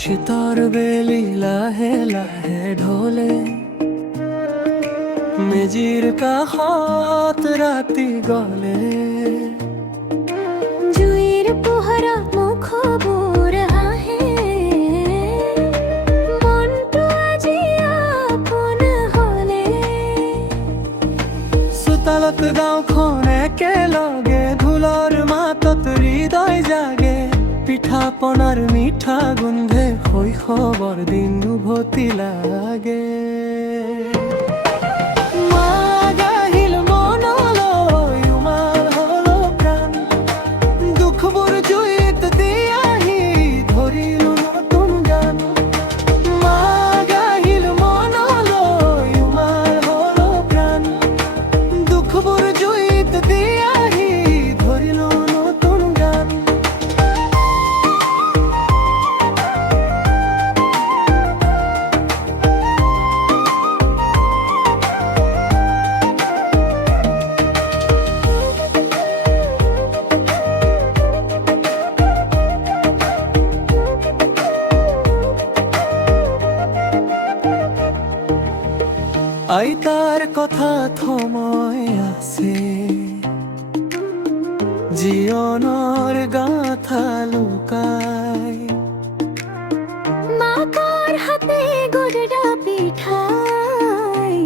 শীতর বেলি লাহে লাহে ঢলে, মেজিৰ কাষত ৰাতি গলে। জুইৰ পোহৰত মুখবোৰ হাঁহে, মনটো আজি আপোন হলে। চোতালত গাঁওখন একেলগে, ঢোলৰ মাতত হৃদয় জাগে। পিঠা পনাৰ মিঠা গোন্ধে শৈশৱৰ দিন উভতি লাগে। মাঘ আহিল মনলৈ, উমাল হল প্ৰাণ, দুখবোৰ জুইত দিয়াহি ধৰিলো নতুন গান। মাঘ আহিল মনলৈ, উমাল হল প্ৰাণ, দুখবোৰ জুইত দিয়াহি ধৰিলো নতুন গান। আইতাৰ কথাত সময় আছে, জীৱনৰ গাথা লুকাই। মাকৰ হাতে গড়া পিঠাই,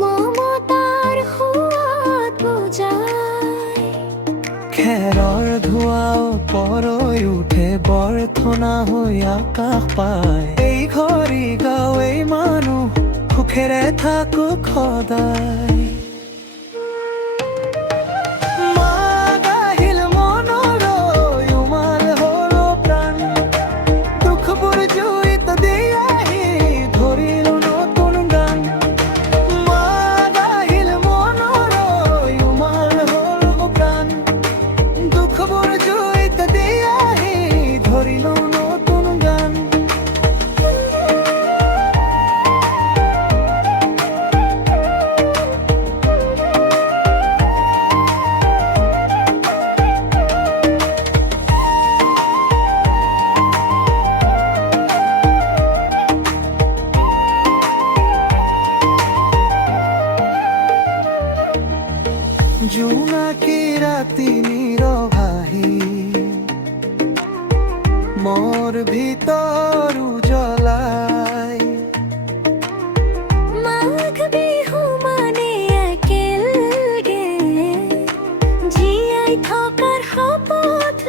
মমতাৰ সোৱাদ বুজাই। খেৰৰ ধোঁৱাও পৰৈ উঠে, বৰথনা হৈ আকাশ পায়। এই ঘড়ী গাঁও এই মানুহ সুখেৰে থাকক সদায়। মাঘ আহিল মনলৈ, উমাল হল প্ৰাণ, দুখবোৰ জুইত দিয়াহি ধৰিলো নতুন গান। মাঘ আহিল মনলৈ, উমাল হল প্ৰাণ, দুখবোৰ জুইত দিয়াহি ধৰিলো নতুন গান। জোনাকী ৰাতি নিৰভাহি, মোৰ ভিতৰ উজ্বলাই। মাঘ বিহু মানে একেলগে জীয়াই থকাৰ শপত